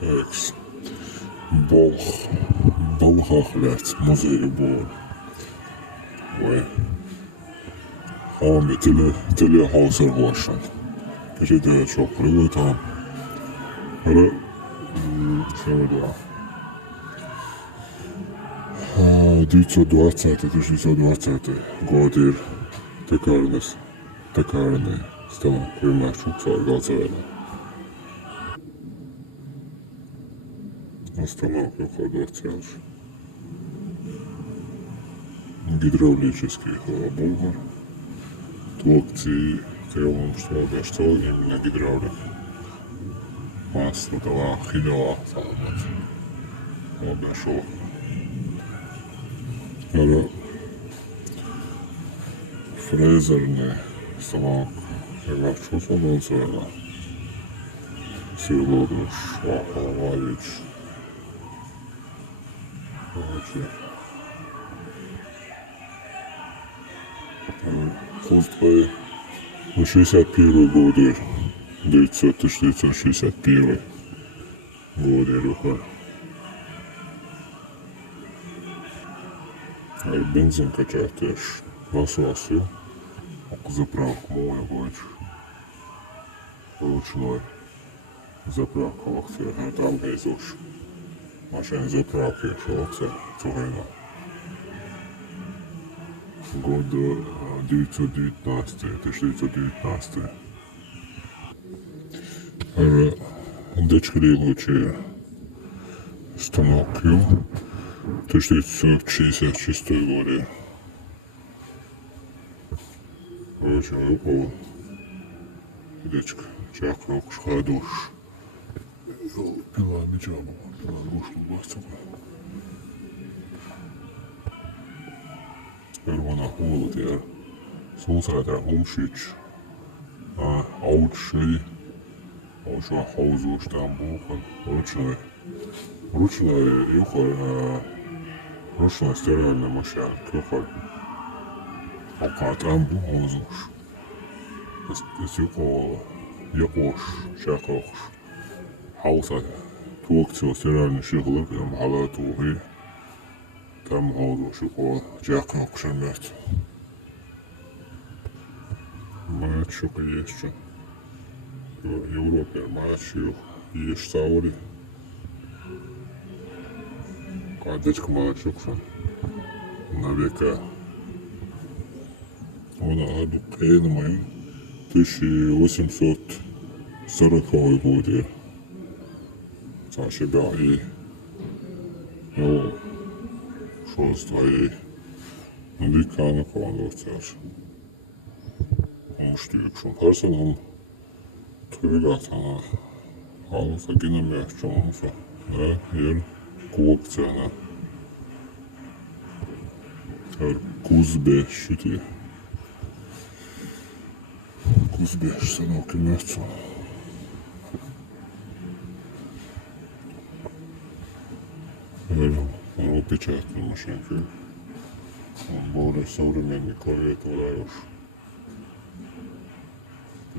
Такс. Болгахлять, музей был. Ой. Хами телехаусер гошан. Передаю чокры там. Ара. Севда. 1920 гоdir tekarını stanok kıyımlar çok zor Galatasaray'da. Остановка хода цель. Гидравлический Болгар. Токти крылом что именно гидравлик. Масло дала хидала салмат. Обешок. Ара фрезерный станок. Я чувствовал он целый. Силодуш, Ахалавич. Хостбай 61 годы, 1961 годы Рюха. Бензин качаешь, насосил, заправку мой больше. Ручной заправка акция, там гайзуш. Машина заправки, что акция, цугайна. Год 1919. Дочкри лучше станок 1966 году. Очень выпало. Дочка, чакнул, шхадуш. Пила мечабу, пила рушлу бастуку. Вона холод я сулсата умшич. Аутшей. Аутша хаузу штамбухан. Ручная юхар. Ручная стиральная машина. Юхар. Акатамбу хаузуш. Юхар. Якош. Шакош. Хауса. Туактио стиральный шиглык. Халатухи. Там хаузу шуко. Жакош шермет. Матчук есть. В Европе матчу есть саури. Кадечка матчукша. На века. Она году на мою 1840 году. За себя и его шоста и дикана квандовцер. Штükшон персонал төвигатана алса гинамяшчонса ер куокцана кузбешти кузбеш станок имеется печатная машинка более современный клавиатура уж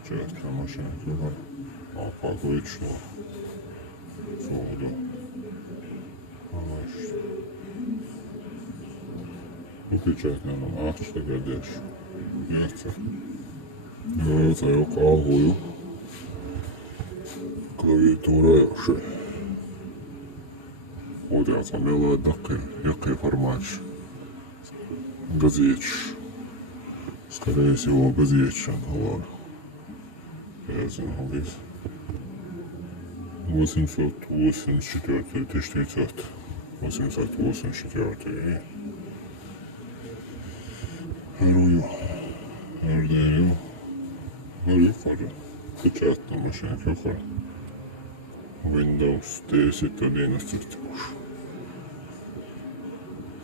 печатная машинка алфавично сода печатная на что гадешь яйца яйца я калгую клавиатура уж вот я замела однако який формат газеч скорее всего газеч говорю. Я знал здесь 884 1984 Рую Ардерю Рюфарю печатная машина Рюфар Windows 10 11 уж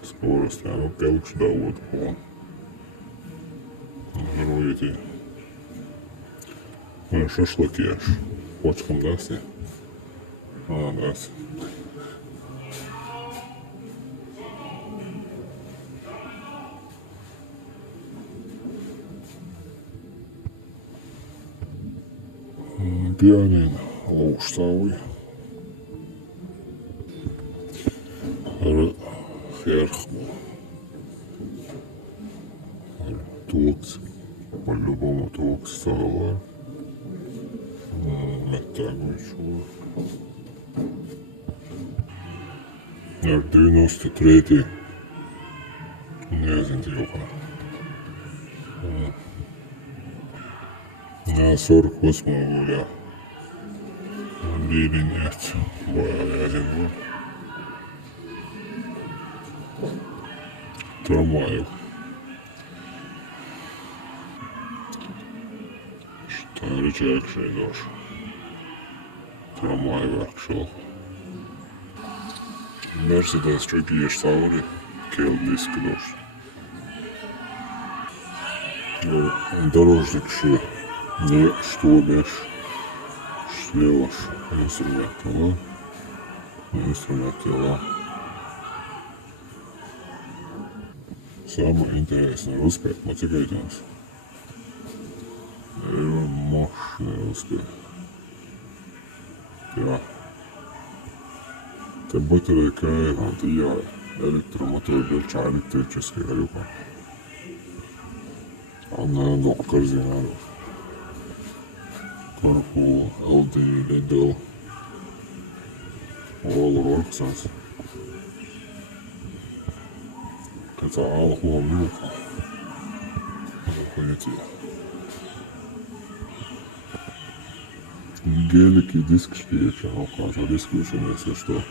скорость оно пелкш довод он Руете шашлык ешь. Почкам даси? Даси. Пианино. Аукштауи. Херхму. Tulks. По-любому tulks стала. Метагу чула. 93. Nezinu, joka. На 48 года. Или нет. Боязин. Трамваев. Старый человек шейдош. Трамвай варкшоп. Мерседес чекиеш саури. Кел диск дош. Дорожник ще. Не что бишь. Шлеваш. Инструментала. Инструментала. Самое интересное. Успех мотивируется. Мощный успех. Ja. Te батарейка я электромотор больше электрическая люка. Она до корзина. Carpool, LD, Lidl. All works. Это алкоголь люка. Заходите. Гелики, диск шпиеча, указывал, диск если что.